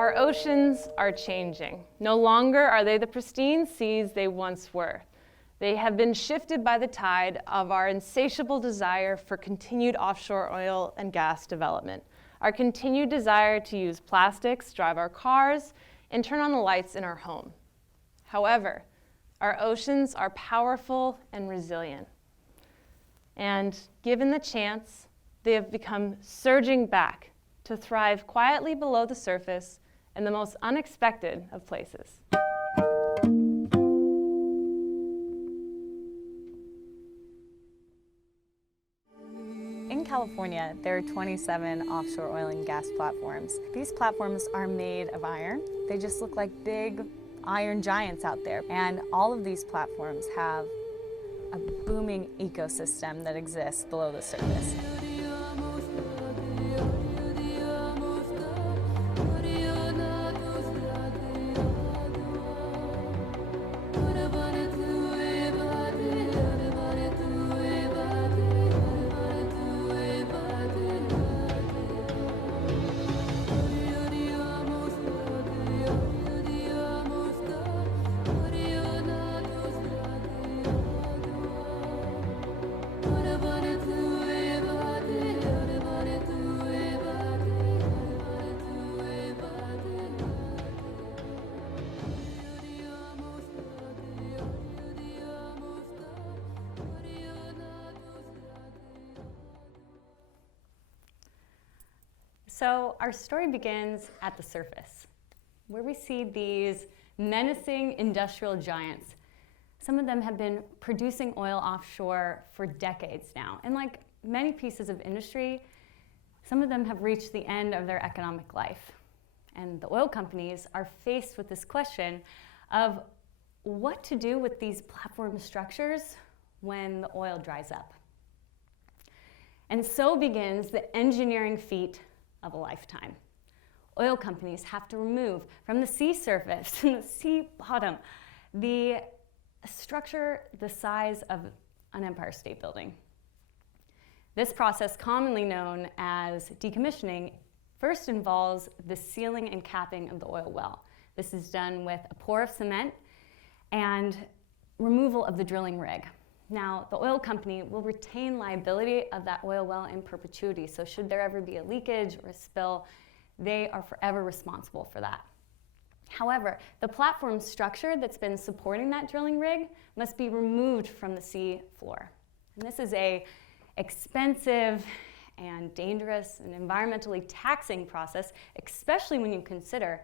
Our oceans are changing. No longer are they the pristine seas they once were. They have been shifted by the tide of our insatiable desire for continued offshore oil and gas development, our continued desire to use plastics, drive our cars, and turn on the lights in our home. However, our oceans are powerful and resilient. And given the chance, they have become surging back to thrive quietly below the surface in the most unexpected of places. In California, there are 27 offshore oil and gas platforms. These platforms are made of iron. They just look like big iron giants out there. And all of these platforms have a booming ecosystem that exists below the surface. So our story begins at the surface, where we see these menacing industrial giants. Some of them have been producing oil offshore for decades now. And like many pieces of industry, some of them have reached the end of their economic life. And the oil companies are faced with this question of what to do with these platform structures when the oil dries up. And so begins the engineering feat of a lifetime. Oil companies have to remove from the sea surface and the sea bottom the structure the size of an Empire State Building. This process, commonly known as decommissioning, first involves the sealing and capping of the oil well. This is done with a pour of cement and removal of the drilling rig. Now, the oil company will retain liability of that oil well in perpetuity, so should there ever be a leakage or a spill, they are forever responsible for that. However, the platform structure that's been supporting that drilling rig must be removed from the sea floor. And this is an expensive and dangerous and environmentally taxing process, especially when you consider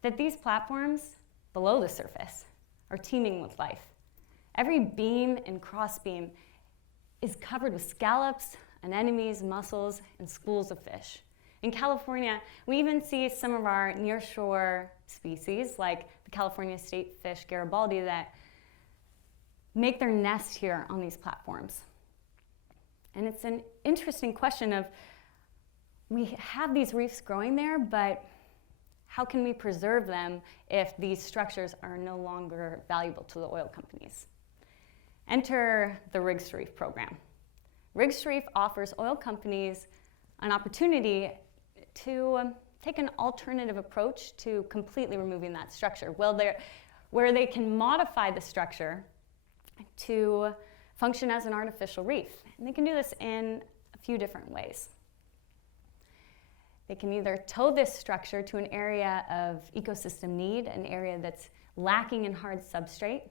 that these platforms below the surface are teeming with life. Every beam and crossbeam is covered with scallops, anemones, mussels, and schools of fish. In California, we even see some of our nearshore species, like the California state fish Garibaldi, that make their nest here on these platforms. And it's an interesting question of, we have these reefs growing there, but how can we preserve them if these structures are no longer valuable to the oil companies? Enter the Rigs to Reef program. Rigs to Reef offers oil companies an opportunity to take an alternative approach to completely removing that structure, where they can modify the structure to function as an artificial reef. And they can do this in a few different ways. They can either tow this structure to an area of ecosystem need, an area that's lacking in hard substrate.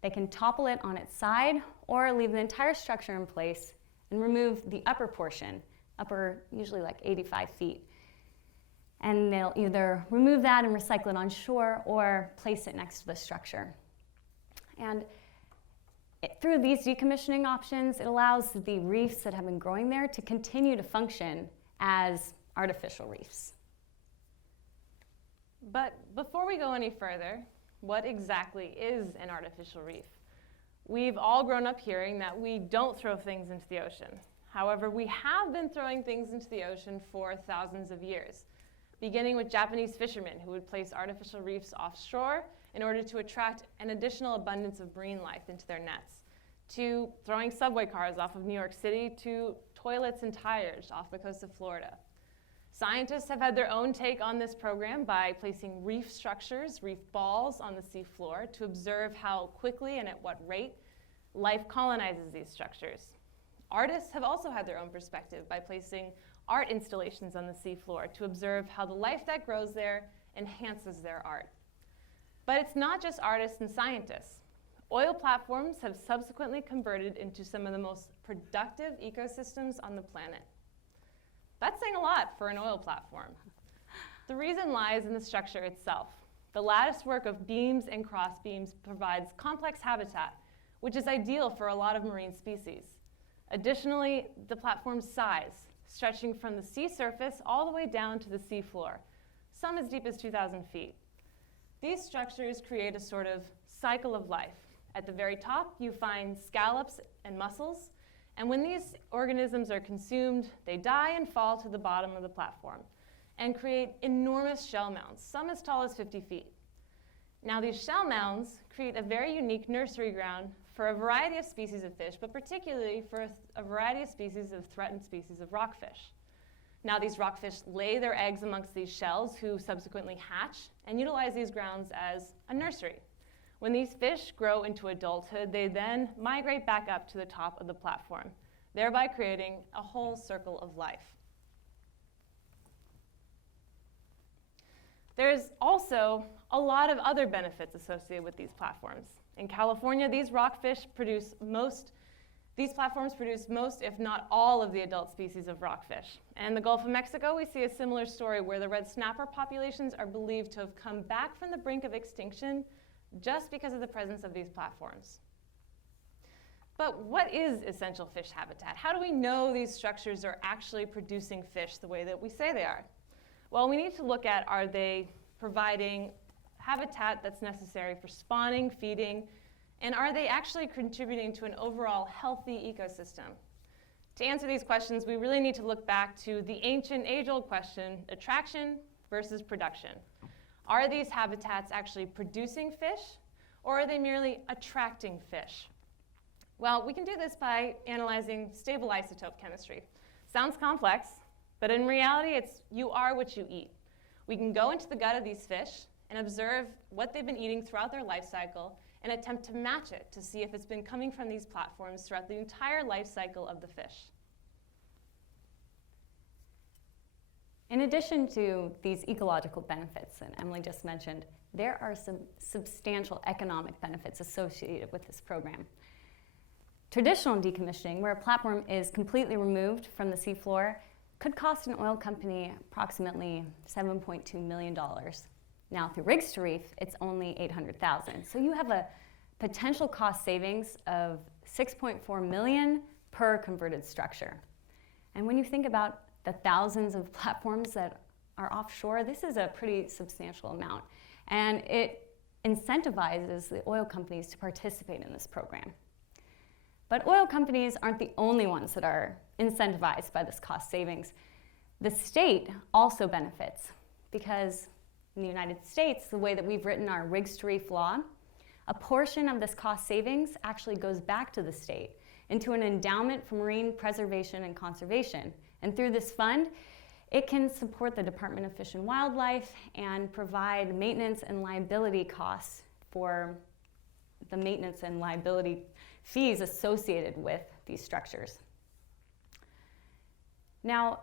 They can topple it on its side or leave the entire structure in place and remove the upper portion, usually like 85 feet. And they'll either remove that and recycle it on shore or place it next to the structure. And through these decommissioning options, it allows the reefs that have been growing there to continue to function as artificial reefs. But before we go any further, what exactly is an artificial reef? We've all grown up hearing that we don't throw things into the ocean. However, we have been throwing things into the ocean for thousands of years, beginning with Japanese fishermen who would place artificial reefs offshore in order to attract an additional abundance of marine life into their nets, to throwing subway cars off of New York City, to toilets and tires off the coast of Florida. Scientists have had their own take on this program by placing reef structures, reef balls, on the seafloor to observe how quickly and at what rate life colonizes these structures. Artists have also had their own perspective by placing art installations on the seafloor to observe how the life that grows there enhances their art. But it's not just artists and scientists. Oil platforms have subsequently converted into some of the most productive ecosystems on the planet. That's saying a lot for an oil platform. The reason lies in the structure itself. The lattice work of beams and cross beams provides complex habitat, which is ideal for a lot of marine species. Additionally, the platform's size, stretching from the sea surface all the way down to the seafloor, some as deep as 2,000 feet. These structures create a sort of cycle of life. At the very top, you find scallops and mussels, and when these organisms are consumed, they die and fall to the bottom of the platform and create enormous shell mounds, some as tall as 50 feet. Now, these shell mounds create a very unique nursery ground for a variety of species of fish, but particularly for a variety of species of threatened species of rockfish. Now, these rockfish lay their eggs amongst these shells, who subsequently hatch and utilize these grounds as a nursery. When these fish grow into adulthood, they then migrate back up to the top of the platform, thereby creating a whole circle of life. There's also a lot of other benefits associated with these platforms. In California, these platforms produce most, if not all, of the adult species of rockfish. And in the Gulf of Mexico, we see a similar story where the red snapper populations are believed to have come back from the brink of extinction just because of the presence of these platforms. But what is essential fish habitat? How do we know these structures are actually producing fish the way that we say they are? Well, we need to look at, are they providing habitat that's necessary for spawning, feeding, and are they actually contributing to an overall healthy ecosystem? To answer these questions, we really need to look back to the ancient, age-old question, attraction versus production. Are these habitats actually producing fish, or are they merely attracting fish? Well, we can do this by analyzing stable isotope chemistry. Sounds complex, but in reality, it's you are what you eat. We can go into the gut of these fish and observe what they've been eating throughout their life cycle and attempt to match it to see if it's been coming from these platforms throughout the entire life cycle of the fish. In addition to these ecological benefits that Emily just mentioned, there are some substantial economic benefits associated with this program. Traditional decommissioning, where a platform is completely removed from the seafloor, could cost an oil company approximately $7.2 million. Now, through Rigs to Reef, it's only $800,000. So you have a potential cost savings of $6.4 million per converted structure. And when you think about the thousands of platforms that are offshore, this is a pretty substantial amount. And it incentivizes the oil companies to participate in this program. But oil companies aren't the only ones that are incentivized by this cost savings. The state also benefits because in the United States, the way that we've written our Rigs to Reef law, a portion of this cost savings actually goes back to the state into an endowment for marine preservation and conservation. And through this fund, it can support the Department of Fish and Wildlife and provide maintenance and liability costs for the maintenance and liability fees associated with these structures. Now,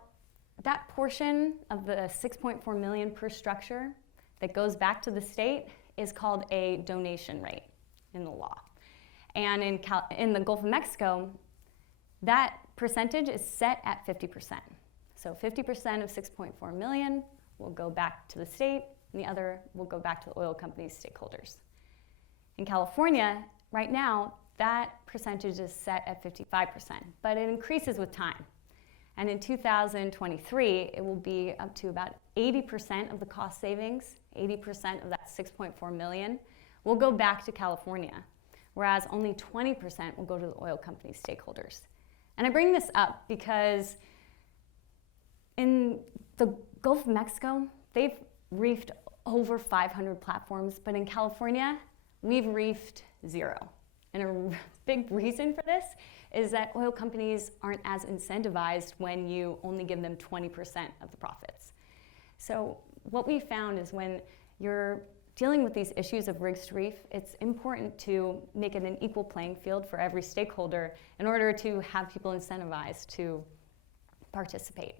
that portion of the $6.4 million per structure that goes back to the state is called a donation rate in the law. And in the Gulf of Mexico, that percentage is set at 50%. So 50% of 6.4 million will go back to the state, and the other will go back to the oil company's stakeholders. In California, right now, that percentage is set at 55%, but it increases with time. And in 2023, it will be up to about 80% of the cost savings, 80% of that 6.4 million will go back to California, whereas only 20% will go to the oil company stakeholders. And I bring this up because in the Gulf of Mexico, they've reefed over 500 platforms, but in California, we've reefed 0. And a big reason for this is that oil companies aren't as incentivized when you only give them 20% of the profits. So what we found is when you're dealing with these issues of rigs to reef, it's important to make it an equal playing field for every stakeholder in order to have people incentivized to participate.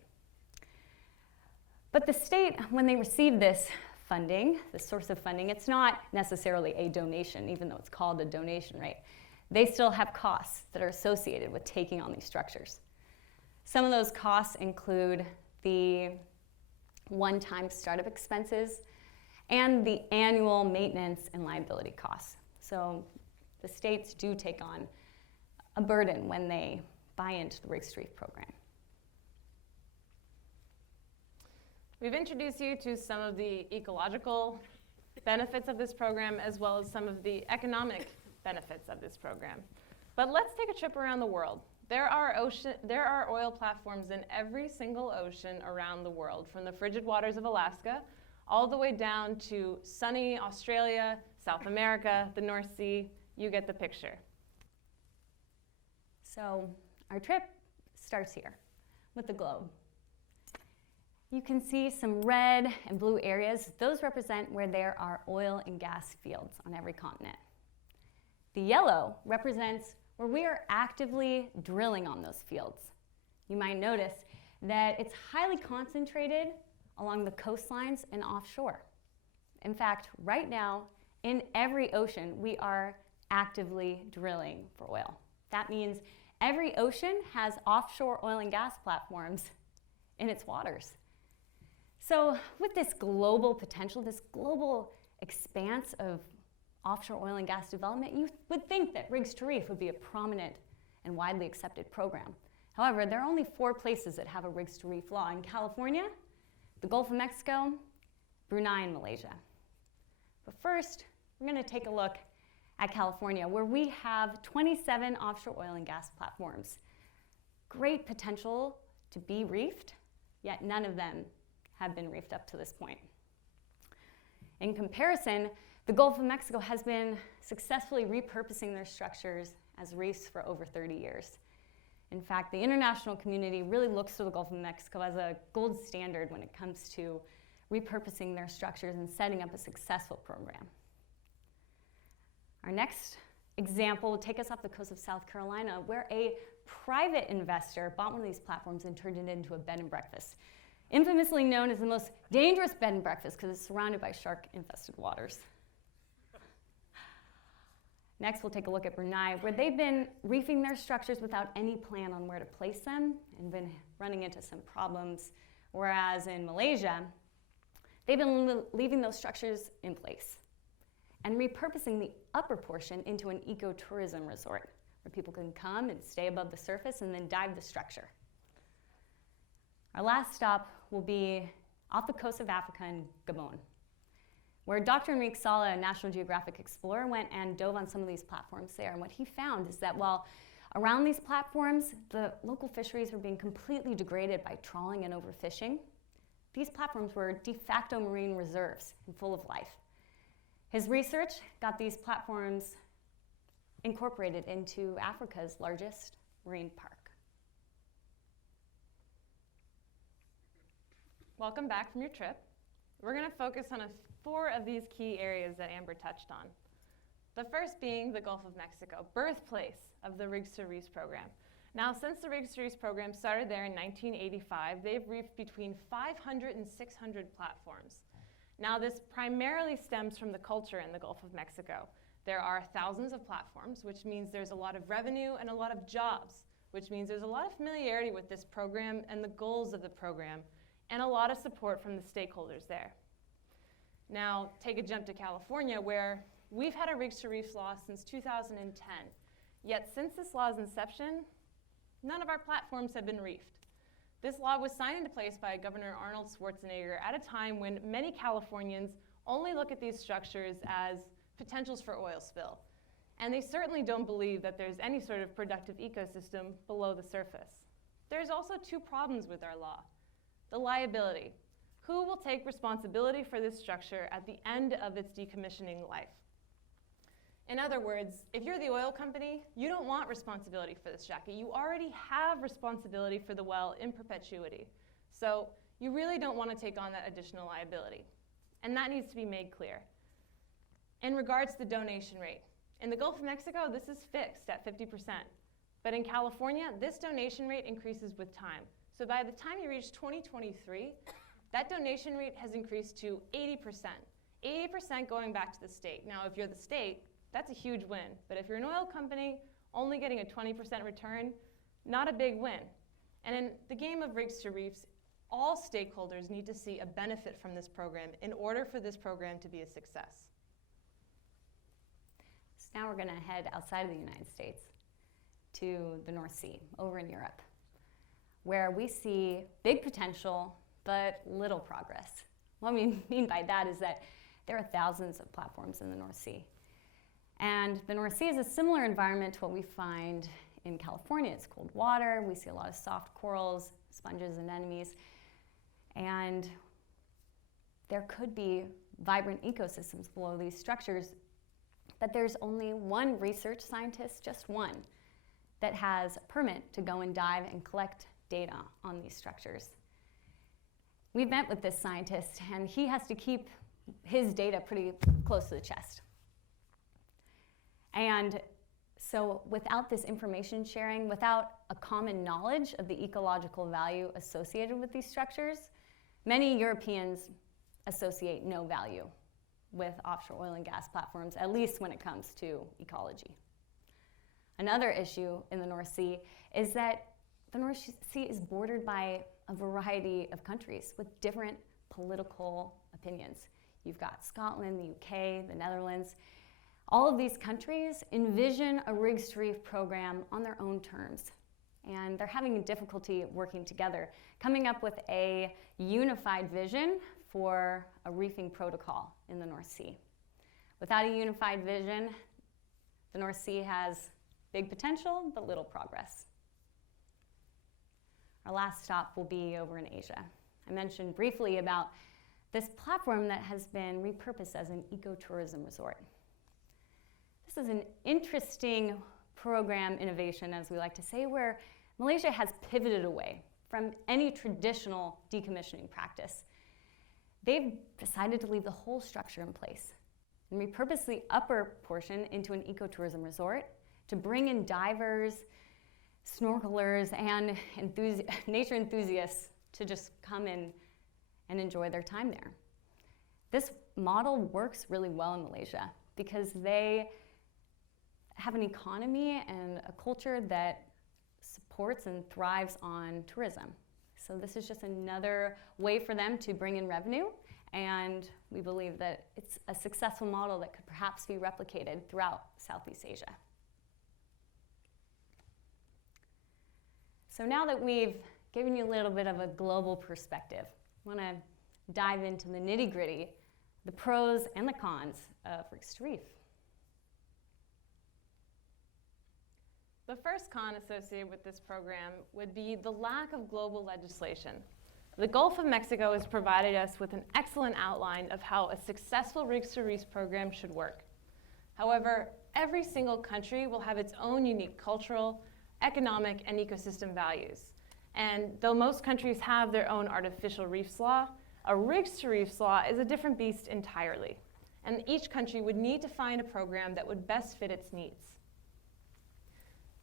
But the state, when they receive this funding, this source of funding, it's not necessarily a donation, even though it's called a donation, right? They still have costs that are associated with taking on these structures. Some of those costs include the one-time startup expenses and the annual maintenance and liability costs. So the states do take on a burden when they buy into the Rigs to Reef program. We've introduced you to some of the ecological benefits of this program as well as some of the economic benefits of this program. But let's take a trip around the world. There are oil platforms in every single ocean around the world, from the frigid waters of Alaska all the way down to sunny Australia, South America, the North Sea. You get the picture. So our trip starts here with the globe. You can see some red and blue areas. Those represent where there are oil and gas fields on every continent. The yellow represents where we are actively drilling on those fields. You might notice that it's highly concentrated along the coastlines and offshore. In fact, right now, in every ocean, we are actively drilling for oil. That means every ocean has offshore oil and gas platforms in its waters. So with this global potential, this global expanse of offshore oil and gas development, you would think that Rigs to Reef would be a prominent and widely accepted program. However, there are only 4 places that have a Rigs to Reef law: in California, the Gulf of Mexico, Brunei, and Malaysia. But first, we're going to take a look at California, where we have 27 offshore oil and gas platforms. Great potential to be reefed, yet none of them have been reefed up to this point. In comparison, the Gulf of Mexico has been successfully repurposing their structures as reefs for over 30 years. In fact, the international community really looks to the Gulf of Mexico as a gold standard when it comes to repurposing their structures and setting up a successful program. Our next example will take us off the coast of South Carolina, where a private investor bought one of these platforms and turned it into a bed and breakfast, infamously known as the most dangerous bed and breakfast because it's surrounded by shark-infested waters. Next, we'll take a look at Brunei, where they've been reefing their structures without any plan on where to place them and been running into some problems. Whereas in Malaysia, they've been leaving those structures in place and repurposing the upper portion into an ecotourism resort where people can come and stay above the surface and then dive the structure. Our last stop will be off the coast of Africa in Gabon, where Dr. Enrique Sala, a National Geographic explorer, went and dove on some of these platforms there. And what he found is that while around these platforms, the local fisheries were being completely degraded by trawling and overfishing, these platforms were de facto marine reserves and full of life. His research got these platforms incorporated into Africa's largest marine park. Welcome back from your trip. We're going to focus on 4 of these key areas that Amber touched on. The first being the Gulf of Mexico, birthplace of the Rigs to Reef program. Now, since the Rigs to Reef program started there in 1985, they've reefed between 500 and 600 platforms. Now, this primarily stems from the culture in the Gulf of Mexico. There are thousands of platforms, which means there's a lot of revenue and a lot of jobs, which means there's a lot of familiarity with this program and the goals of the program, and a lot of support from the stakeholders there. Now, take a jump to California, where we've had a Rigs to Reef law since 2010. Yet since this law's inception, none of our platforms have been reefed. This law was signed into place by Governor Arnold Schwarzenegger at a time when many Californians only look at these structures as potentials for oil spill. And they certainly don't believe that there's any sort of productive ecosystem below the surface. There's also 2 problems with our law. The liability. Who will take responsibility for this structure at the end of its decommissioning life? In other words, if you're the oil company, you don't want responsibility for this jacket. You already have responsibility for the well in perpetuity. So you really don't want to take on that additional liability. And that needs to be made clear. In regards to the donation rate, in the Gulf of Mexico, this is fixed at 50%. But in California, this donation rate increases with time. So by the time you reach 2023, that donation rate has increased to 80%. 80% going back to the state. Now, if you're the state, that's a huge win. But if you're an oil company only getting a 20% return, not a big win. And in the game of rigs to reefs, all stakeholders need to see a benefit from this program in order for this program to be a success. So now we're going to head outside of the United States to the North Sea, over in Europe, where we see big potential but little progress. What we mean by that is that there are thousands of platforms in the North Sea. And the North Sea is a similar environment to what we find in California. It's cold water. We see a lot of soft corals, sponges, and anemones. And there could be vibrant ecosystems below these structures, but there's only one research scientist, just one, that has a permit to go and dive and collect data on these structures. We've met with this scientist, and he has to keep his data pretty close to the chest. And so without this information sharing, without a common knowledge of the ecological value associated with these structures, many Europeans associate no value with offshore oil and gas platforms, at least when it comes to ecology. Another issue in the North Sea is that the North Sea is bordered by a variety of countries with different political opinions. You've got Scotland, the UK, the Netherlands. All of these countries envision a rigs to reef program on their own terms, and they're having difficulty working together, coming up with a unified vision for a reefing protocol in the North Sea. Without a unified vision, the North Sea has big potential, but little progress. Our last stop will be over in Asia. I mentioned briefly about this platform that has been repurposed as an ecotourism resort. This is an interesting program innovation, as we like to say, where Malaysia has pivoted away from any traditional decommissioning practice. They've decided to leave the whole structure in place and repurpose the upper portion into an ecotourism resort to bring in divers, snorkelers, and nature enthusiasts to just come in and enjoy their time there. This model works really well in Malaysia because they have an economy and a culture that supports and thrives on tourism. So this is just another way for them to bring in revenue, and we believe that it's a successful model that could perhaps be replicated throughout Southeast Asia. So now that we've given you a little bit of a global perspective, I want to dive into the nitty-gritty, the pros and the cons of rigs to reef. The first con associated with this program would be the lack of global legislation. The Gulf of Mexico has provided us with an excellent outline of how a successful rigs to reef program should work. However, every single country will have its own unique cultural, economic, and ecosystem values. And though most countries have their own artificial reefs law, a rigs to reefs law is a different beast entirely. And each country would need to find a program that would best fit its needs.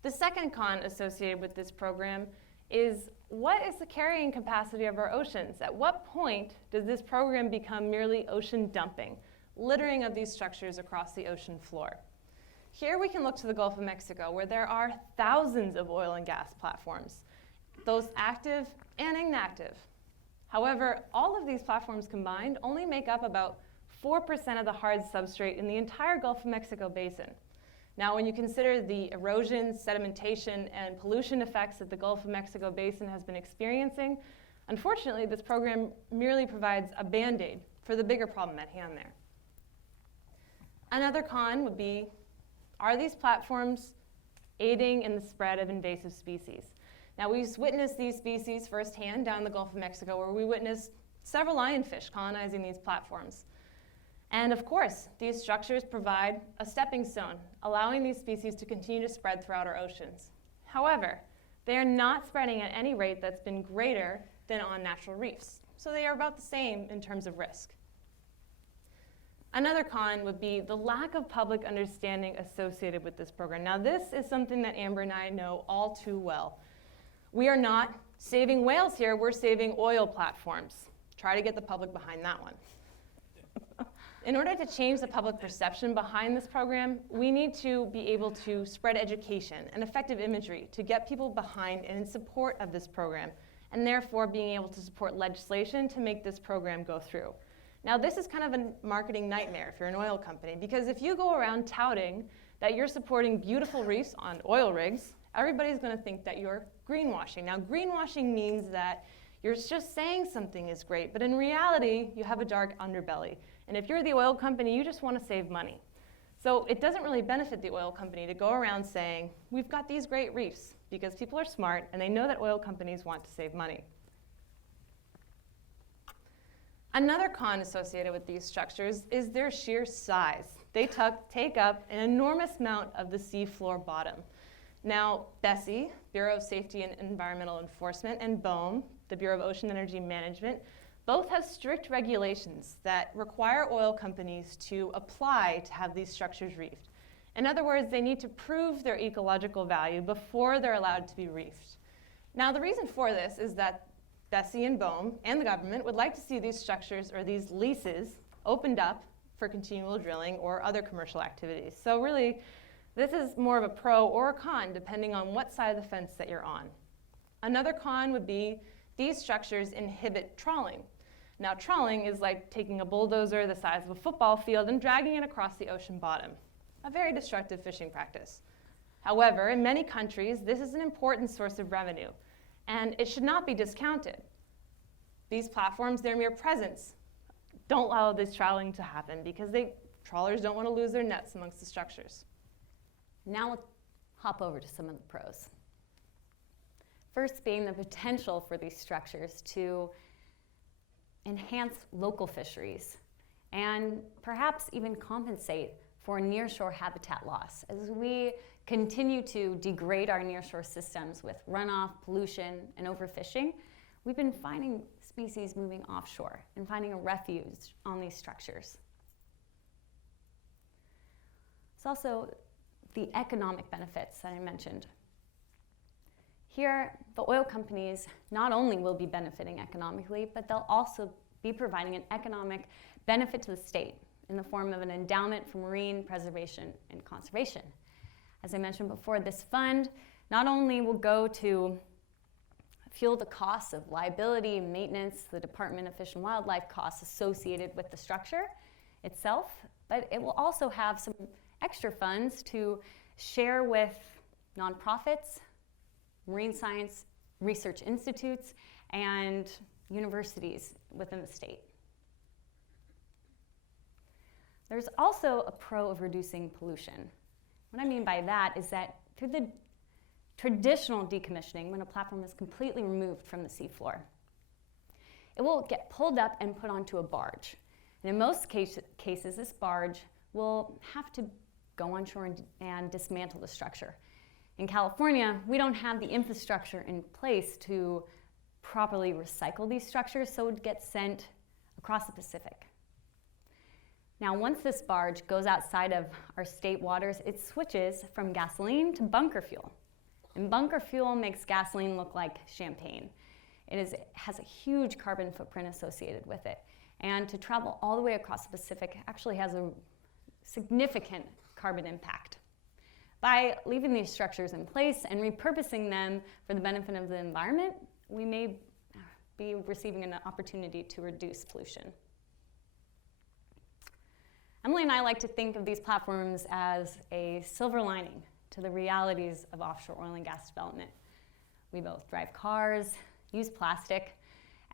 The second con associated with this program is, what is the carrying capacity of our oceans? At what point does this program become merely ocean dumping, littering of these structures across the ocean floor? Here we can look to the Gulf of Mexico, where there are thousands of oil and gas platforms, those active and inactive. However, all of these platforms combined only make up about 4% of the hard substrate in the entire Gulf of Mexico basin. Now, when you consider the erosion, sedimentation, and pollution effects that the Gulf of Mexico basin has been experiencing, unfortunately, this program merely provides a Band-Aid for the bigger problem at hand there. Another con would be, are these platforms aiding in the spread of invasive species? Now, we've witnessed these species firsthand down in the Gulf of Mexico, where we witnessed several lionfish colonizing these platforms. And of course, these structures provide a stepping stone, allowing these species to continue to spread throughout our oceans. However, they are not spreading at any rate that's been greater than on natural reefs. so they are about the same in terms of risk. Another con would be the lack of public understanding associated with this program. Now, this is something that Amber and I know all too well. We are not saving whales here, we're saving oil platforms. Try to get the public behind that one. In order to change the public perception behind this program, we need to be able to spread education and effective imagery to get people behind and in support of this program, and therefore being able to support legislation to make this program go through. Now, this is kind of a marketing nightmare if you're an oil company, because if you go around touting that you're supporting beautiful reefs on oil rigs, everybody's going to think that you're greenwashing. Now, greenwashing means that you're just saying something is great, but in reality, you have a dark underbelly. And if you're the oil company, you just want to save money. So it doesn't really benefit the oil company to go around saying, we've got these great reefs, because people are smart and they know that oil companies want to save money. Another con associated with these structures is their sheer size. They take up an enormous amount of the seafloor bottom. Now, BSEE, Bureau of Safety and Environmental Enforcement, and BOEM, the Bureau of Ocean Energy Management, both have strict regulations that require oil companies to apply to have these structures reefed. In other words, they need to prove their ecological value before they're allowed to be reefed. Now, the reason for this is that BSEE and BOEM and the government would like to see these structures or these leases opened up for continual drilling or other commercial activities. So really, this is more of a pro or a con depending on what side of the fence that you're on. Another con would be these structures inhibit trawling. Now, trawling is like taking a bulldozer the size of a football field and dragging it across the ocean bottom, a very destructive fishing practice. However, in many countries, this is an important source of revenue, and it should not be discounted. These platforms, their mere presence, don't allow this trawling to happen because trawlers don't want to lose their nets amongst the structures. Now we'll hop over to some of the pros. First being the potential for these structures to enhance local fisheries and perhaps even compensate for nearshore habitat loss. As we continue to degrade our nearshore systems with runoff, pollution, and overfishing, we've been finding species moving offshore and finding a refuge on these structures. It's also the economic benefits that I mentioned. Here, the oil companies not only will be benefiting economically, but they'll also be providing an economic benefit to the state in the form of an endowment for marine preservation and conservation. As I mentioned before, this fund not only will go to fuel the costs of liability, maintenance, the Department of Fish and Wildlife costs associated with the structure itself, but it will also have some extra funds to share with nonprofits, marine science research institutes, and universities within the state. There's also a pro of reducing pollution. What I mean by that is that through the traditional decommissioning, when a platform is completely removed from the seafloor, it will get pulled up and put onto a barge. And in most cases, this barge will have to go onshore and dismantle the structure. In California, we don't have the infrastructure in place to properly recycle these structures, so it gets sent across the Pacific. Now, once this barge goes outside of our state waters, it switches from gasoline to bunker fuel. And bunker fuel makes gasoline look like champagne. It has a huge carbon footprint associated with it. And to travel all the way across the Pacific actually has a significant carbon impact. By leaving these structures in place and repurposing them for the benefit of the environment, we may be receiving an opportunity to reduce pollution. Emily and I like to think of these platforms as a silver lining to the realities of offshore oil and gas development. We both drive cars, use plastic,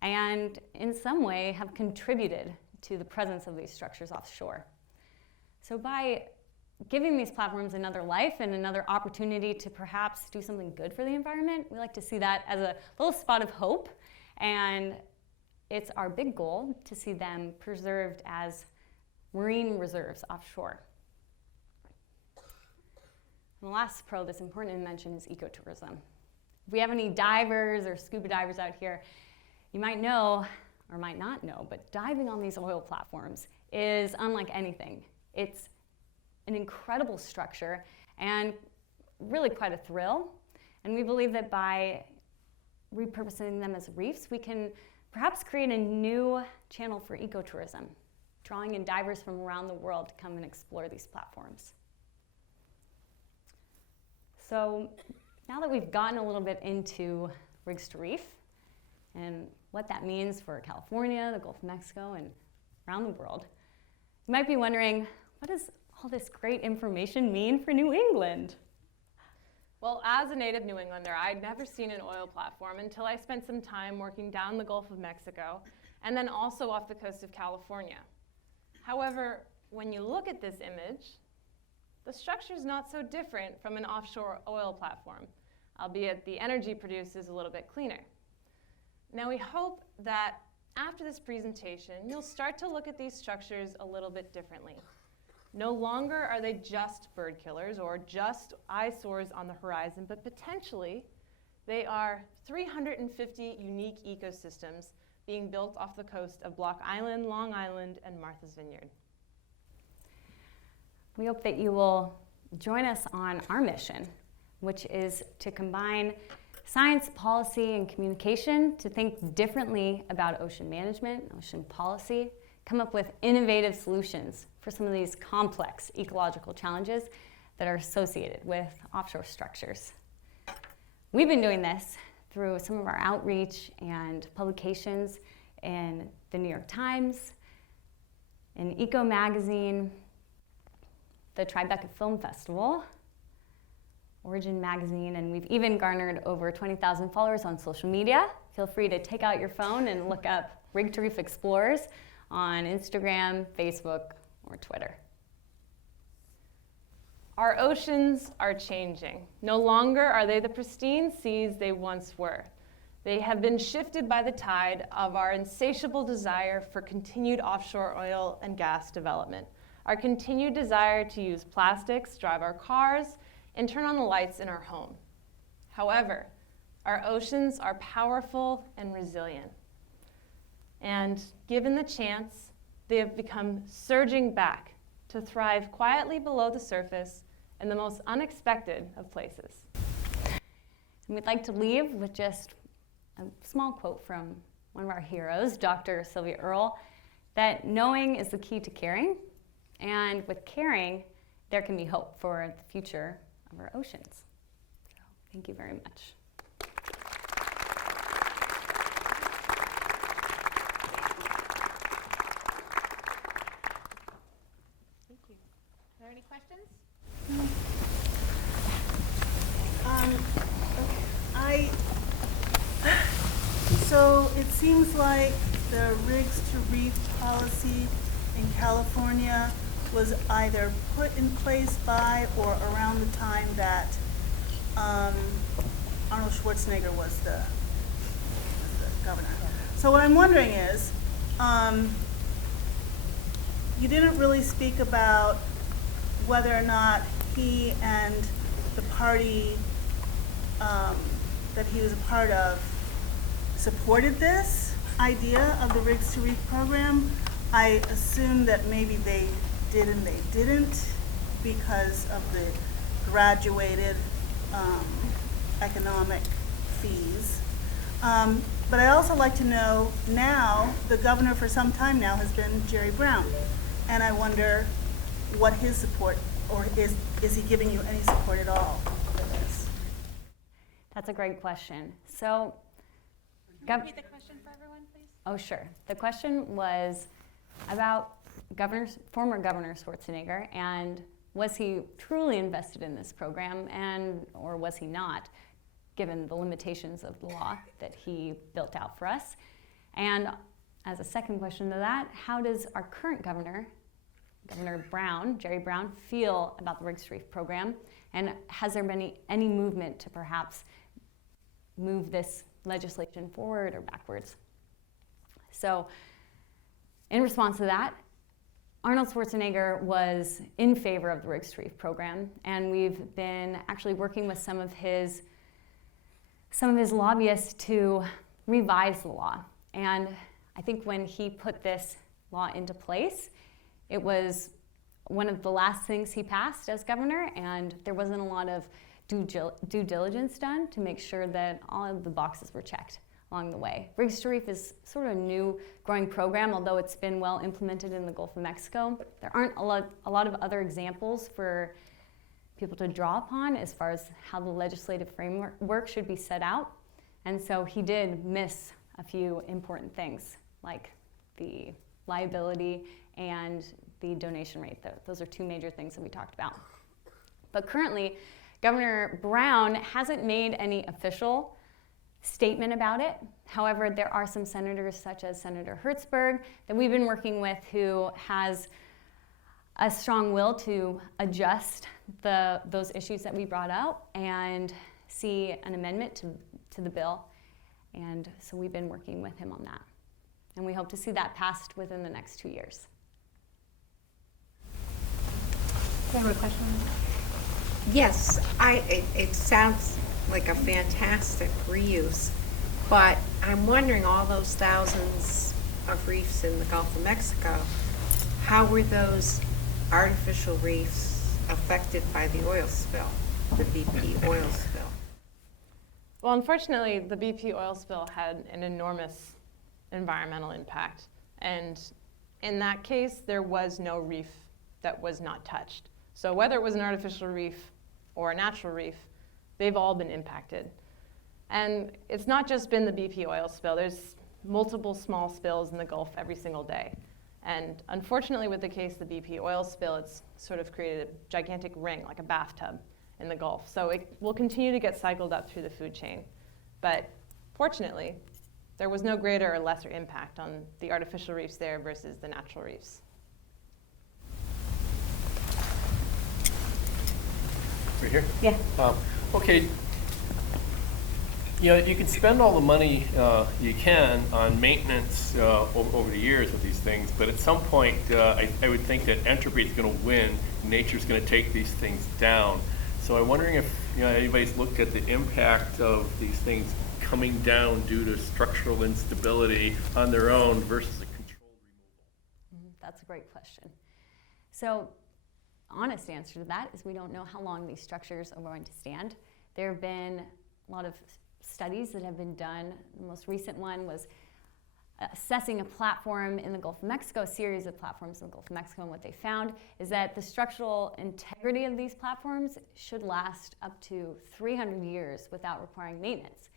and in some way have contributed to the presence of these structures offshore. So by giving these platforms another life and another opportunity to perhaps do something good for the environment, we like to see that as a little spot of hope, and it's our big goal to see them preserved as marine reserves offshore. And the last pro that's important to mention is ecotourism. If we have any divers or scuba divers out here, you might know or might not know, but diving on these oil platforms is unlike anything. It's an incredible structure and really quite a thrill. And we believe that by repurposing them as reefs, we can perhaps create a new channel for ecotourism, drawing in divers from around the world to come and explore these platforms. So now that we've gotten a little bit into rigs to reef and what that means for California, the Gulf of Mexico, and around the world, you might be wondering, what does all this great information mean for New England? Well, as a native New Englander, I'd never seen an oil platform until I spent some time working down the Gulf of Mexico and then also off the coast of California. However, when you look at this image, the structure is not so different from an offshore oil platform, albeit the energy produced is a little bit cleaner. Now, we hope that after this presentation, you'll start to look at these structures a little bit differently. No longer are they just bird killers or just eyesores on the horizon, but potentially they are 350 unique ecosystems being built off the coast of Block Island, Long Island, and Martha's Vineyard. We hope that you will join us on our mission, which is to combine science, policy, and communication to think differently about ocean management, ocean policy, come up with innovative solutions for some of these complex ecological challenges that are associated with offshore structures. We've been doing this through some of our outreach and publications in the New York Times, in Eco Magazine, the Tribeca Film Festival, Origin Magazine, and we've even garnered over 20,000 followers on social media. Feel free to take out your phone and look up Rig to Reef Explorers on Instagram, Facebook, or Twitter. Our oceans are changing. No longer are they the pristine seas they once were. They have been shifted by the tide of our insatiable desire for continued offshore oil and gas development, our continued desire to use plastics, drive our cars, and turn on the lights in our home. However, our oceans are powerful and resilient. And given the chance, they have become surging back to thrive quietly below the surface in the most unexpected of places. And we'd like to leave with just a small quote from one of our heroes, Dr. Sylvia Earle, that knowing is the key to caring, and with caring, there can be hope for the future of our oceans. So, thank you very much. Thank you. Are there any questions? So it seems like the rigs to reef policy in California was either put in place by or around the time that Arnold Schwarzenegger was the governor. So what I'm wondering is, you didn't really speak about whether or not he and the party that he was a part of supported this idea of the Rigs to Reef program. I assume that maybe they did and they didn't because of the graduated economic fees. But I also like to know now, the governor for some time now has been Jerry Brown. And I wonder what his support, or is he giving you any support at all for this? That's a great question. So, Repeat the question for everyone, please. Oh, sure. The question was about former Governor Schwarzenegger, and was he truly invested in this program, or was he not, given the limitations of the law that he built out for us? And as a second question to that, how does our current Governor Brown, Jerry Brown, feel about the Rigs to Reef program? And has there been any movement to perhaps move this legislation forward or backwards? So, in response to that, Arnold Schwarzenegger was in favor of the Rigs to Reef program, and we've been actually working with some of his lobbyists to revise the law. And I think when he put this law into place, it was one of the last things he passed as governor, and there wasn't a lot of due diligence done to make sure that all of the boxes were checked along the way. Reefs to Reef is sort of a new growing program, although it's been well implemented in the Gulf of Mexico. There aren't a lot of other examples for people to draw upon as far as how the legislative framework should be set out. And so he did miss a few important things, like the liability and the donation rate. Those are two major things that we talked about. But currently, Governor Brown hasn't made any official statement about it. However, there are some senators, such as Senator Hertzberg, that we've been working with, who has a strong will to adjust those issues that we brought out and see an amendment to the bill. And so we've been working with him on that. And we hope to see that passed within the next 2 years. Do you have a question? Yes, it sounds like a fantastic reuse, but I'm wondering, all those thousands of reefs in the Gulf of Mexico, how were those artificial reefs affected by the oil spill, the BP oil spill? Well, unfortunately, the BP oil spill had an enormous environmental impact. And in that case, there was no reef that was not touched. So whether it was an artificial reef or a natural reef, they've all been impacted. And it's not just been the BP oil spill. There's multiple small spills in the Gulf every single day. And unfortunately, with the case of the BP oil spill, it's sort of created a gigantic ring, like a bathtub, in the Gulf. So it will continue to get cycled up through the food chain. But fortunately, there was no greater or lesser impact on the artificial reefs there versus the natural reefs. Right here? Yeah. Okay. You know, you can spend all the money you can on maintenance over the years with these things, but at some point, I would think that entropy is going to win. Nature's going to take these things down. So I'm wondering if anybody's looked at the impact of these things coming down due to structural instability on their own versus a controlled removal. That's a great question. So, honest answer to that is we don't know how long these structures are going to stand. There have been a lot of studies that have been done. The most recent one was assessing a platform in the Gulf of Mexico, a series of platforms in the Gulf of Mexico, and what they found is that the structural integrity of these platforms should last up to 300 years without requiring maintenance.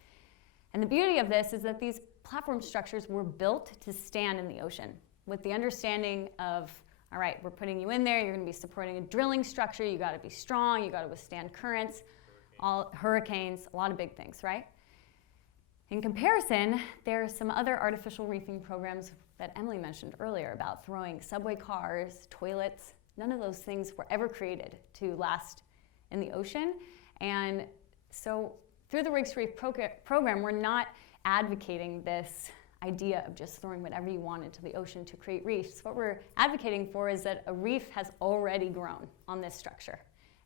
And the beauty of this is that these platform structures were built to stand in the ocean with the understanding of, all right, we're putting you in there, you're going to be supporting a drilling structure, you got to be strong, you got to withstand currents, all hurricanes, a lot of big things, right? In comparison, there are some other artificial reefing programs that Emily mentioned earlier about throwing subway cars, toilets. None of those things were ever created to last in the ocean. And so through the Reefs to Reef program, we're not advocating this idea of just throwing whatever you want into the ocean to create reefs. What we're advocating for is that a reef has already grown on this structure,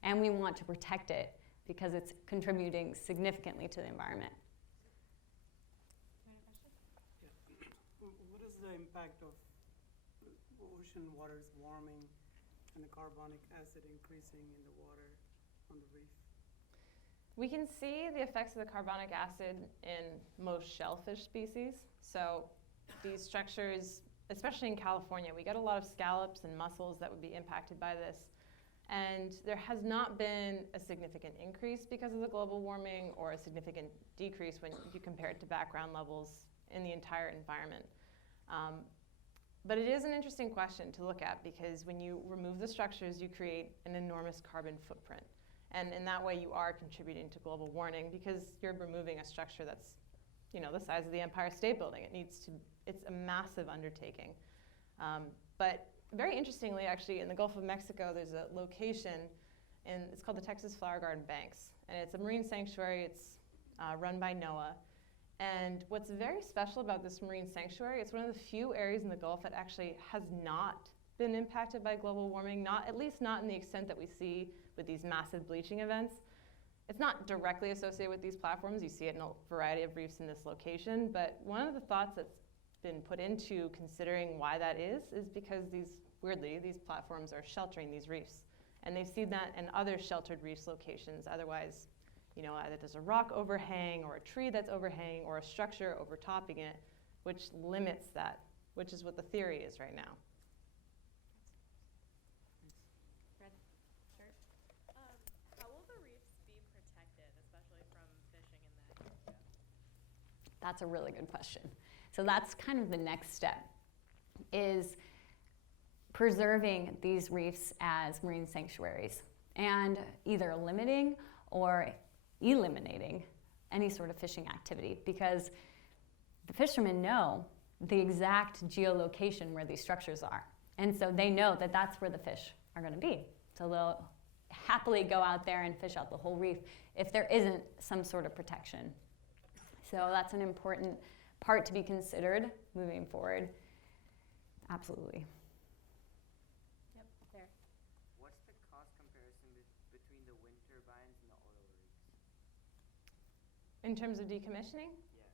and we want to protect it because it's contributing significantly to the environment. What is the impact of ocean waters warming and the carbonic acid increasing in the water on the reef? We can see the effects of the carbonic acid in most shellfish species. So these structures, especially in California, we get a lot of scallops and mussels that would be impacted by this. And there has not been a significant increase because of the global warming or a significant decrease when you compare it to background levels in the entire environment. But it is an interesting question to look at because when you remove the structures, you create an enormous carbon footprint. And in that way, you are contributing to global warming because you're removing a structure that's, the size of the Empire State Building. It's a massive undertaking. But very interestingly, actually, in the Gulf of Mexico, there's a location, it's called the Texas Flower Garden Banks. And it's a marine sanctuary. It's run by NOAA. And what's very special about this marine sanctuary, it's one of the few areas in the Gulf that actually has not been impacted by global warming, at least not in the extent that we see with these massive bleaching events. It's not directly associated with these platforms. You see it in a variety of reefs in this location. But one of the thoughts that's been put into considering why that is because weirdly, these platforms are sheltering these reefs. And they've seen that in other sheltered reefs locations. Otherwise, either there's a rock overhang or a tree that's overhanging or a structure overtopping it, which limits that, which is what the theory is right now. How will the reefs be protected, especially from fishing in that area? That's a really good question. So that's kind of the next step, is preserving these reefs as marine sanctuaries and either limiting or eliminating any sort of fishing activity, because the fishermen know the exact geolocation where these structures are. And so they know that that's where the fish are going to be. So they'll happily go out there and fish out the whole reef if there isn't some sort of protection. So that's an important part to be considered moving forward. Absolutely. Yep, there. What's the cost comparison between the wind turbines and the oil rigs? In terms of decommissioning? Yeah.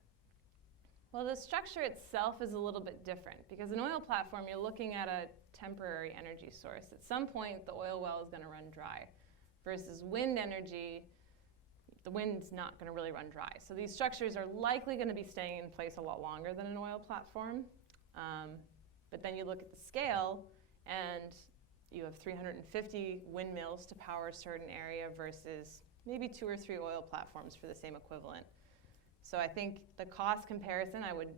Well, the structure itself is a little bit different because an oil platform, you're looking at a temporary energy source. At some point, the oil well is going to run dry, versus wind energy, the wind's not going to really run dry. So these structures are likely going to be staying in place a lot longer than an oil platform. But then you look at the scale, and you have 350 windmills to power a certain area versus maybe 2 or 3 oil platforms for the same equivalent. So I think the cost comparison, I would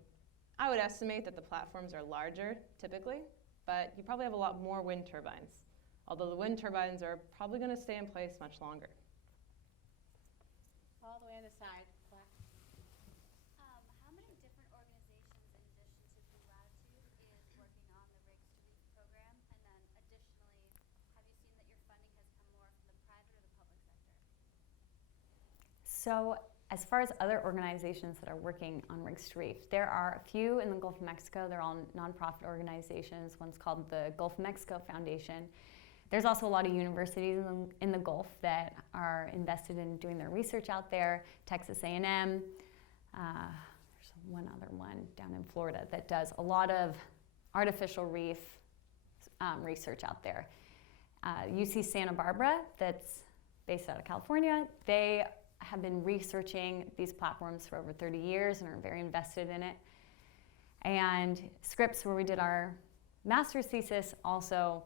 estimate that the platforms are larger typically, but you probably have a lot more wind turbines, although the wind turbines are probably going to stay in place much longer. All the way on the side, black. How many different organizations, in addition to Blue Latitudes, is working on the Rigs to Reef program? And then additionally, have you seen that your funding has come more from the private or the public sector? So as far as other organizations that are working on Rigs to Reef, there are a few in the Gulf of Mexico. They're all nonprofit organizations. One's called the Gulf of Mexico Foundation. There's also a lot of universities in the Gulf that are invested in doing their research out there. Texas A&M, there's one other one down in Florida that does a lot of artificial reef research out there. UC Santa Barbara, that's based out of California, they have been researching these platforms for over 30 years and are very invested in it. And Scripps, where we did our master's thesis, also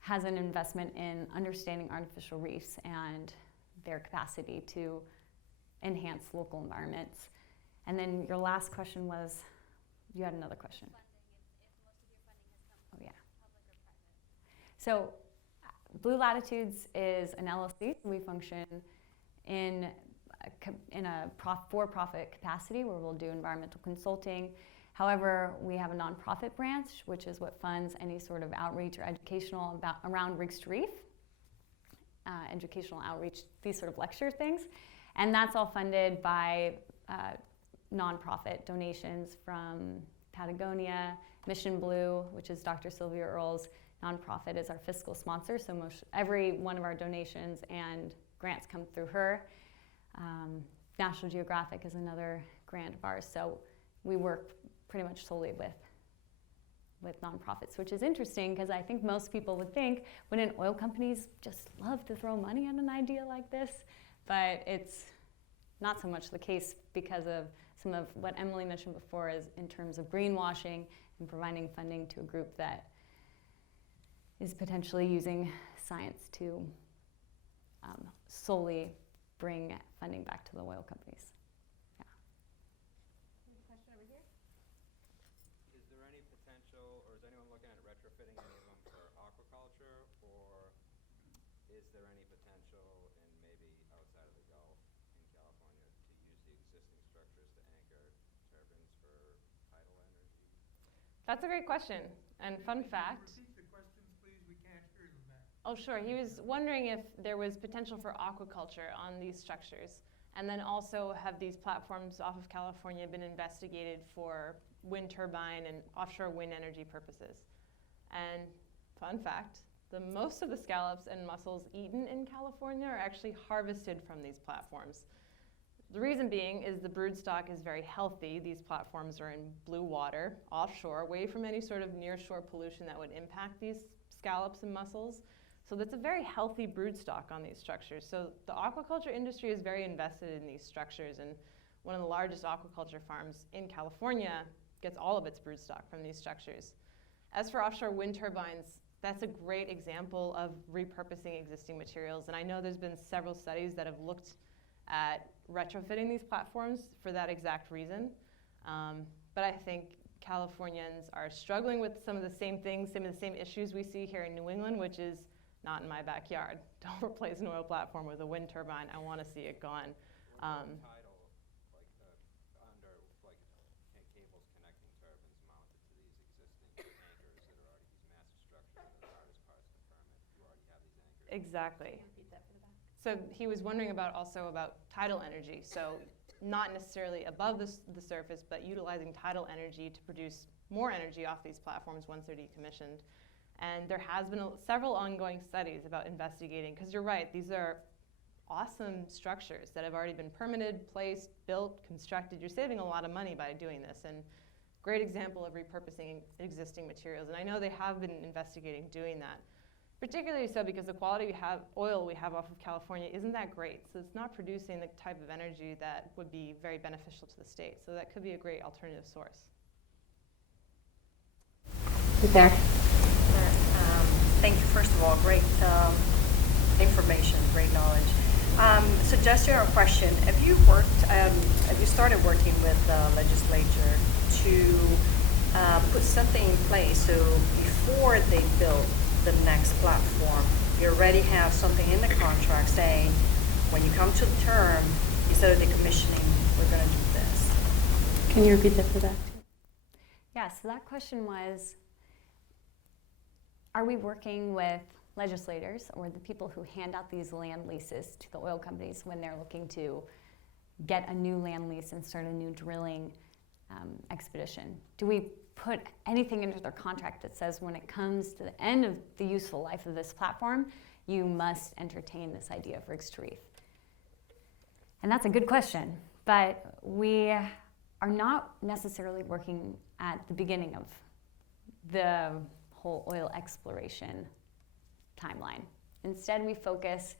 has an investment in understanding artificial reefs and their capacity to enhance local environments. And then your last question was, you had another question. Funding, if most of your funding has come from public or private? So Blue Latitudes is an LLC. We function in a for-profit capacity where we'll do environmental consulting. However, we have a nonprofit branch, which is what funds any sort of outreach or educational around Rigs to Reef, educational outreach, these sort of lecture things. And that's all funded by nonprofit donations from Patagonia, Mission Blue, which is Dr. Sylvia Earle's nonprofit, is our fiscal sponsor. So every one of our donations and grants come through her. National Geographic is another grant of ours. So we work pretty much solely with nonprofits, which is interesting because I think most people would think, wouldn't oil companies just love to throw money at an idea like this? But it's not so much the case because of some of what Emily mentioned before, is in terms of greenwashing and providing funding to a group that is potentially using science to solely bring funding back to the oil companies. Question over here. Is there any potential, or is anyone looking at retrofitting any of them for aquaculture, or is there any potential in maybe outside of the Gulf in California to use the existing structures to anchor turbines for tidal energy? That's a great question. And fun fact. Repeat the questions, please. We can't hear them back. Oh, sure. He was wondering if there was potential for aquaculture on these structures. And then also, have these platforms off of California been investigated for wind turbine and offshore wind energy purposes? And fun fact, most of the scallops and mussels eaten in California are actually harvested from these platforms. The reason being is the brood stock is very healthy. These platforms are in blue water, offshore, away from any sort of nearshore pollution that would impact these scallops and mussels. So that's a very healthy brood stock on these structures. So the aquaculture industry is very invested in these structures, and one of the largest aquaculture farms in California gets all of its brood stock from these structures. As for offshore wind turbines, that's a great example of repurposing existing materials, and I know there's been several studies that have looked at retrofitting these platforms for that exact reason. But I think Californians are struggling with some of the same things, some of the same issues we see here in New England, which is not in my backyard. Don't replace an oil platform with a wind turbine. I want to see it gone. Tidal, under cables connecting turbines mounted to these existing anchors that are already these massive structures, and the hardest part is the permit. You already have these anchors. Exactly. So he was wondering also about tidal energy. So not necessarily above the surface, but utilizing tidal energy to produce more energy off these platforms once they're decommissioned. And there has been several ongoing studies about investigating, because you're right, these are awesome structures that have already been permitted, placed, built, constructed. You're saving a lot of money by doing this, and great example of repurposing existing materials. And I know they have been investigating doing that. Particularly so because the quality oil we have off of California isn't that great. So it's not producing the type of energy that would be very beneficial to the state. So that could be a great alternative source. Right there. Thank you, first of all, great information, great knowledge. Suggestion or question, have you started working with the legislature to put something in place so before they build the next platform, you already have something in the contract saying, when you come to the term, instead of decommissioning, we're going to do this? Can you repeat that for that? Yeah, so that question was, are we working with legislators or the people who hand out these land leases to the oil companies when they're looking to get a new land lease and start a new drilling expedition? Do we put anything into their contract that says when it comes to the end of the useful life of this platform, you must entertain this idea of rigs to reef? And that's a good question, but we are not necessarily working at the beginning of the whole oil exploration timeline. Instead, we focus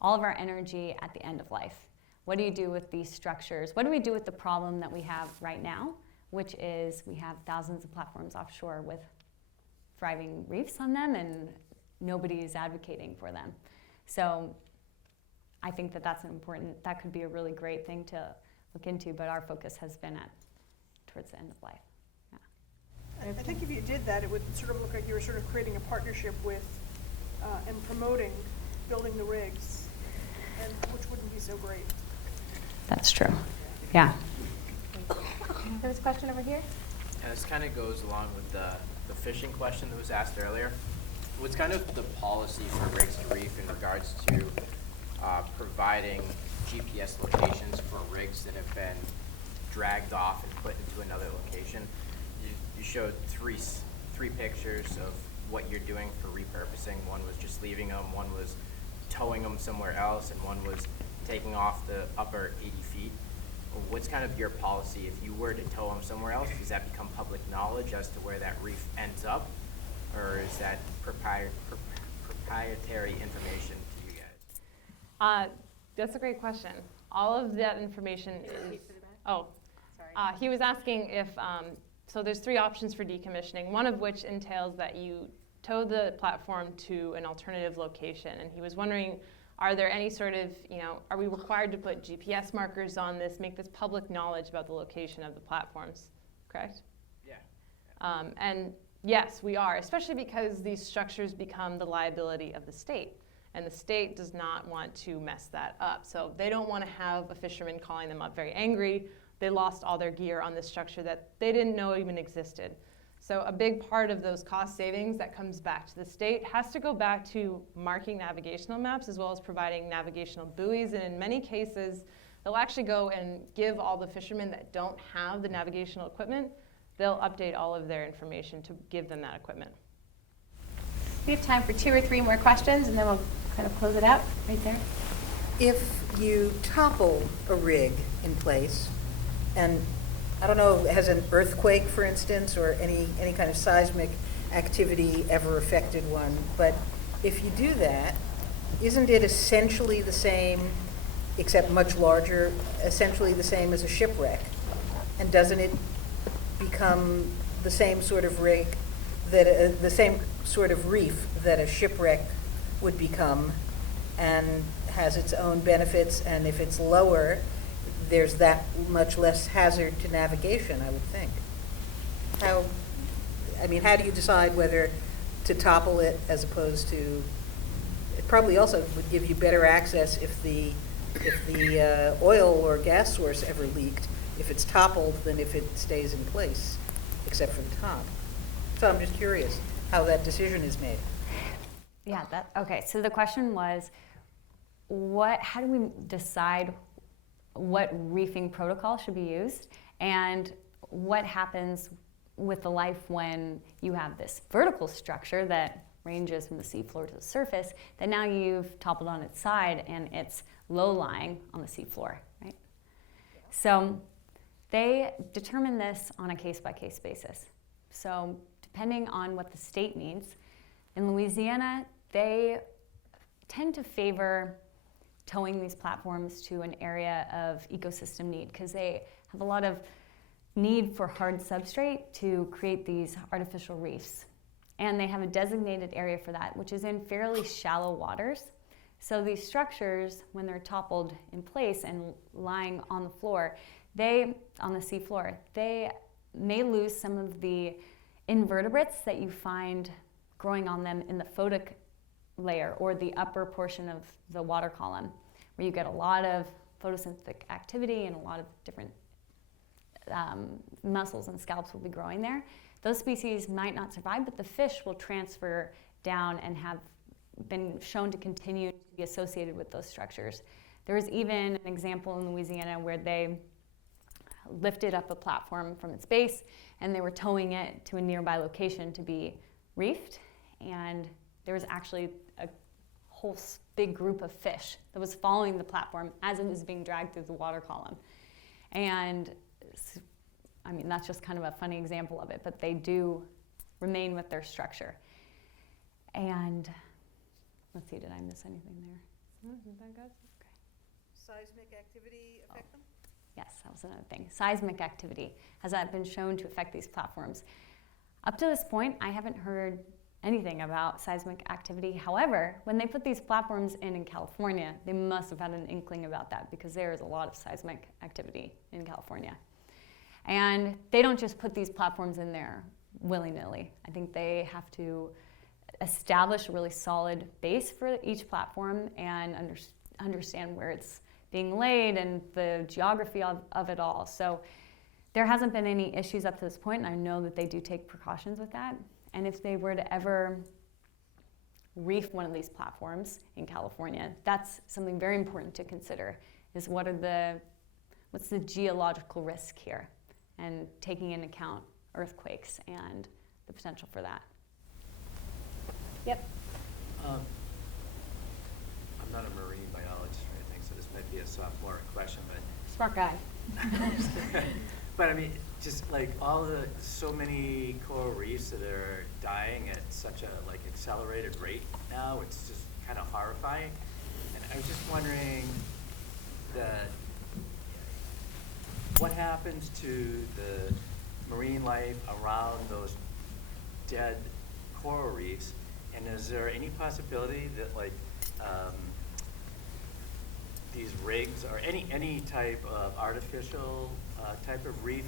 all of our energy at the end of life. What do you do with these structures? What do we do with the problem that we have right now, which is we have thousands of platforms offshore with thriving reefs on them, and nobody is advocating for them. So I think that that could be a really great thing to look into, but our focus has been towards the end of life. I think if you did that, it would sort of look like you were sort of creating a partnership with and promoting building the rigs, and which wouldn't be so great. That's true. Yeah. There was a question over here. And this kind of goes along with the fishing question that was asked earlier. What's kind of the policy for rigs to reef in regards to providing GPS locations for rigs that have been dragged off and put into another location? You showed three pictures of what you're doing for repurposing. One was just leaving them, one was towing them somewhere else, and one was taking off the upper 80 feet. What's kind of your policy if you were to tow them somewhere else? Does that become public knowledge as to where that reef ends up, or is that proprietary information to you guys? That's a great question. All of that information is. Oh, sorry. He was asking if. So there's 3 options for decommissioning, one of which entails that you tow the platform to an alternative location. And he was wondering, are there any sort of, are we required to put GPS markers on this, make this public knowledge about the location of the platforms, correct? Yeah. And yes, we are, especially because these structures become the liability of the state. And the state does not want to mess that up. So they don't want to have a fisherman calling them up very angry. They lost all their gear on this structure that they didn't know even existed. So a big part of those cost savings that comes back to the state has to go back to marking navigational maps as well as providing navigational buoys. And in many cases, they'll actually go and give all the fishermen that don't have the navigational equipment, they'll update all of their information to give them that equipment. We have time for 2 or 3 more questions, and then we'll kind of close it out right there. if you topple a rig in place, and I don't know, has an earthquake, for instance, or any kind of seismic activity ever affected one, but if you do that, isn't it essentially the same, except much larger, essentially the same as a shipwreck? And doesn't it become the same sort of rig, that the same sort of reef that a shipwreck would become, and has its own benefits, and if it's lower, there's that much less hazard to navigation, I would think. How do you decide whether to topple it as opposed to, it probably also would give you better access if the oil or gas source ever leaked, if it's toppled than if it stays in place, except for the top. So I'm just curious how that decision is made. Yeah, okay, so the question was, how do we decide what reefing protocol should be used, and what happens with the life when you have this vertical structure that ranges from the seafloor to the surface that now you've toppled on its side and it's low-lying on the seafloor, right? So they determine this on a case-by-case basis. So depending on what the state needs, in Louisiana, they tend to favor towing these platforms to an area of ecosystem need because they have a lot of need for hard substrate to create these artificial reefs. And they have a designated area for that, which is in fairly shallow waters. So these structures, when they're toppled in place and lying on the floor, on the seafloor, they may lose some of the invertebrates that you find growing on them in the photic layer, or the upper portion of the water column, where you get a lot of photosynthetic activity and a lot of different mussels and scallops will be growing there. Those species might not survive, but the fish will transfer down and have been shown to continue to be associated with those structures. There was even an example in Louisiana where they lifted up a platform from its base and they were towing it to a nearby location to be reefed, and there was actually a whole big group of fish that was following the platform as it was being dragged through the water column. And that's just kind of a funny example of it, but they do remain with their structure. And let's see, did I miss anything there? No, isn't that good? Okay. Seismic activity affect them? Yes, that was another thing. Seismic activity. Has that been shown to affect these platforms? Up to this point, I haven't heard anything about seismic activity. However, when they put these platforms in California, they must have had an inkling about that because there is a lot of seismic activity in California. And they don't just put these platforms in there willy-nilly. I think they have to establish a really solid base for each platform and understand where it's being laid and the geography of it all. So there hasn't been any issues up to this point, and I know that they do take precautions with that. And if they were to ever reef one of these platforms in California, that's something very important to consider, is what's the geological risk here, and taking into account earthquakes and the potential for that. Yep. I'm not a marine biologist or anything, so this might be a sophomore question, but Smart guy. But I mean, just like so many coral reefs that are dying at such a accelerated rate now, it's just kind of horrifying. And I was just wondering what happens to the marine life around those dead coral reefs, and is there any possibility that these rigs or any type of artificial type of reef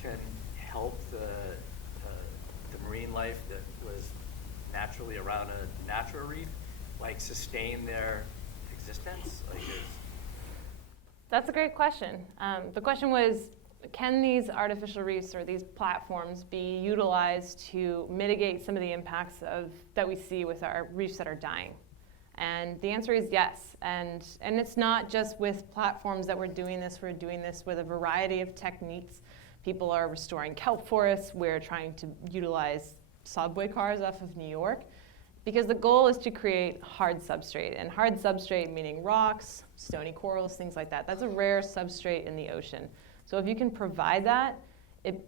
can help the marine life that was naturally around a natural reef, sustain their existence? That's a great question. The question was, can these artificial reefs or these platforms be utilized to mitigate some of the impacts that we see with our reefs that are dying? And the answer is yes. And it's not just with platforms that we're doing this with a variety of techniques. People are restoring kelp forests. We're trying to utilize subway cars off of New York. because the goal is to create hard substrate, and hard substrate meaning rocks, stony corals, things like that. That's a rare substrate in the ocean. So if you can provide that,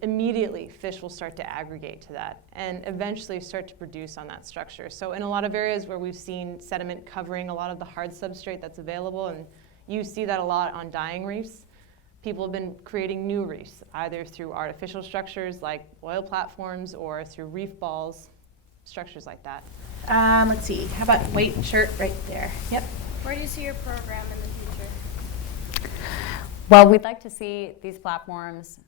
immediately fish will start to aggregate to that and eventually start to produce on that structure. So in a lot of areas where we've seen sediment covering a lot of the hard substrate that's available, and you see that a lot on dying reefs, people have been creating new reefs, either through artificial structures like oil platforms or through reef balls, structures like that. Let's see, how about white shirt right there? Yep. Where do you see your program in the future? Well, we'd like to see these platforms,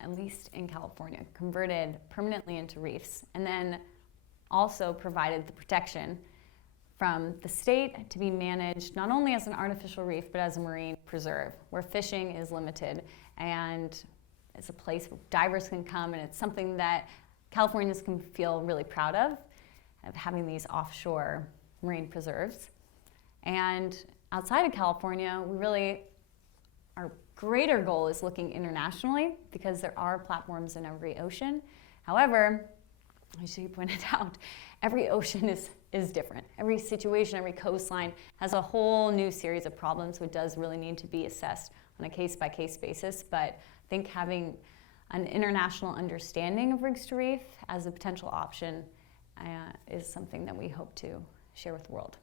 at least in California, converted permanently into reefs, and then also provided the protection from the state to be managed not only as an artificial reef, but as a marine preserve, where fishing is limited, and it's a place where divers can come, and it's something that Californians can feel really proud of having these offshore marine preserves. And outside of California, our greater goal is looking internationally, because there are platforms in every ocean. However, as you pointed out, every ocean is different. Every situation, every coastline has a whole new series of problems, which does really need to be assessed on a case-by-case basis. But I think having an international understanding of rigs to reef as a potential option is something that we hope to share with the world.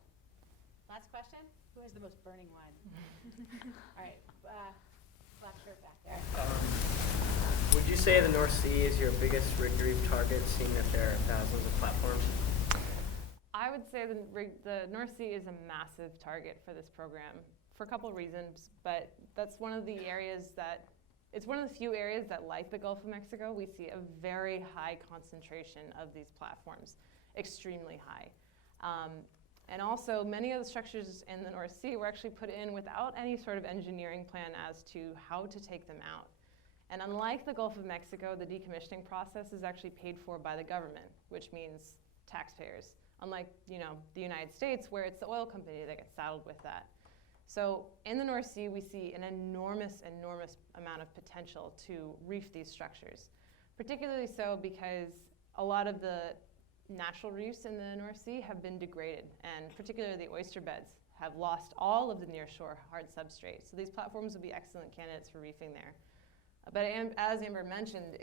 Last question. Who has the most burning one? All right, black shirt back there. Would you say the North Sea is your biggest rig to reef target, seeing that there are thousands of platforms? I would say the North Sea is a massive target for this program for a couple of reasons, but that's one of the areas it's one of the few areas that, like the Gulf of Mexico, we see a very high concentration of these platforms, extremely high. And also, many of the structures in the North Sea were actually put in without any sort of engineering plan as to how to take them out. And unlike the Gulf of Mexico, the decommissioning process is actually paid for by the government, which means taxpayers. Unlike, the United States, where it's the oil company that gets saddled with that. So in the North Sea, we see an enormous amount of potential to reef these structures. Particularly so because a lot of the natural reefs in the North Sea have been degraded, and particularly the oyster beds have lost all of the nearshore hard substrate. So these platforms would be excellent candidates for reefing there. But as Amber mentioned,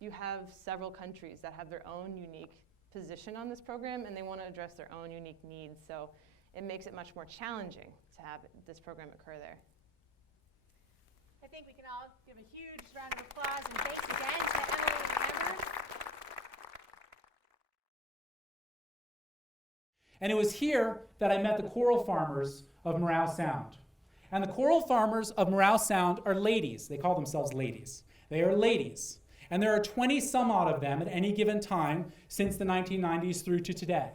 you have several countries that have their own unique position on this program, and they want to address their own unique needs. So it makes it much more challenging to have this program occur there. I think we can all give a huge round of applause and thanks again to Emily and Amber. And it was here that I met the coral farmers of Morale Sound. And the coral farmers of Morale Sound are ladies. They call themselves ladies. They are ladies. And there are 20 some odd of them at any given time since the 1990s through to today.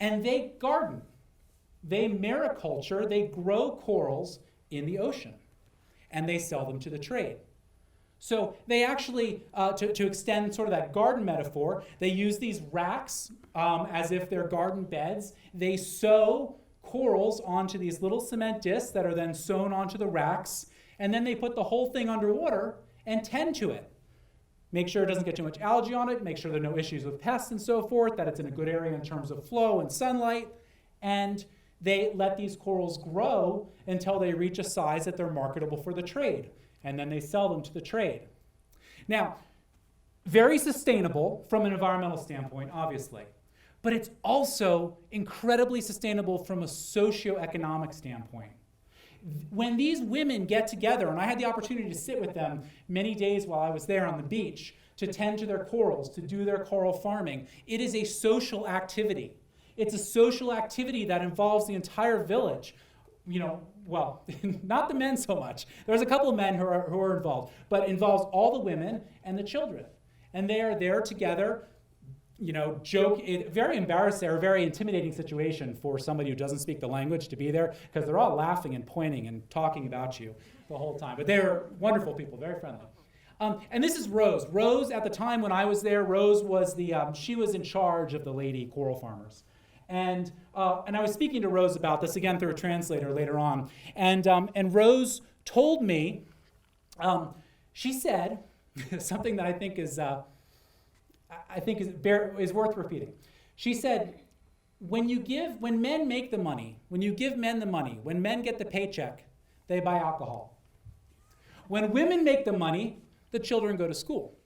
And they garden. They mariculture, they grow corals in the ocean. And they sell them to the trade. So they actually, to extend sort of that garden metaphor, they use these racks as if they're garden beds. They sew corals onto these little cement discs that are then sewn onto the racks, and then they put the whole thing underwater and tend to it. Make sure it doesn't get too much algae on it, make sure there are no issues with pests and so forth, that it's in a good area in terms of flow and sunlight, and they let these corals grow until they reach a size that they're marketable for the trade, and then they sell them to the trade. Now, very sustainable from an environmental standpoint, obviously, but it's also incredibly sustainable from a socioeconomic standpoint. When these women get together, and I had the opportunity to sit with them many days while I was there on the beach, to tend to their corals, to do their coral farming, it is a social activity. It's a social activity that involves the entire village. Well, not the men so much. There's a couple of men who are involved, but it involves all the women and the children. And they are there together, very embarrassing or very intimidating situation for somebody who doesn't speak the language to be there, because they're all laughing and pointing and talking about you the whole time. But they were wonderful people, very friendly. And this is Rose. Rose, at the time when I was there, Rose was she was in charge of the lady coral farmers. And I was speaking to Rose about this, again through a translator later on. And Rose told me, she said something that I think is worth repeating. She said, when men make the money, when you give men the money, when men get the paycheck, they buy alcohol. When women make the money, the children go to school.